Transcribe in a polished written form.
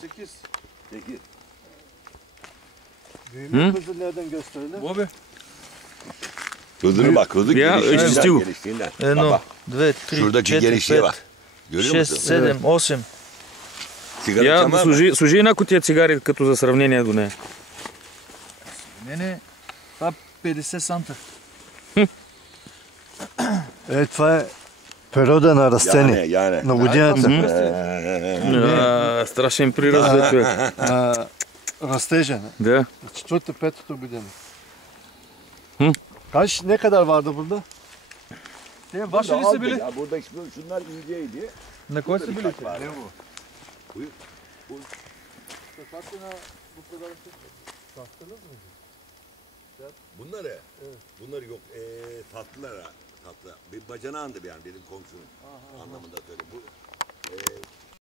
8. 8. Büyüme hızı nereden gösterilir? Abi. Hızına bak, hızı Ya, geliştiğinden. işte. geliştiğinden. Едно, Bak, две, три, şuradaki четири, genişliğe пет, bak. Görüyor шест, musun? седем, осем. Sigara Я içen var mı? служи една кутия цигари, като за сравнение до нея. Не, това 50 санта. Това е природа на растение. Yani. На годината. Страшен приръст, бе. На растежа. Да. Четвърта, петата година. Hı? Ne kadar vardı burada? Ваши ли са били? Ya burada şunlar inceydi. На кой са били? Ne bu? Buyur. Bunları? Evet. Bunları yok. Tatlılar ha. Tatlı. Bir bacanağındı yani benim komşunun anlamında söyleyeyim.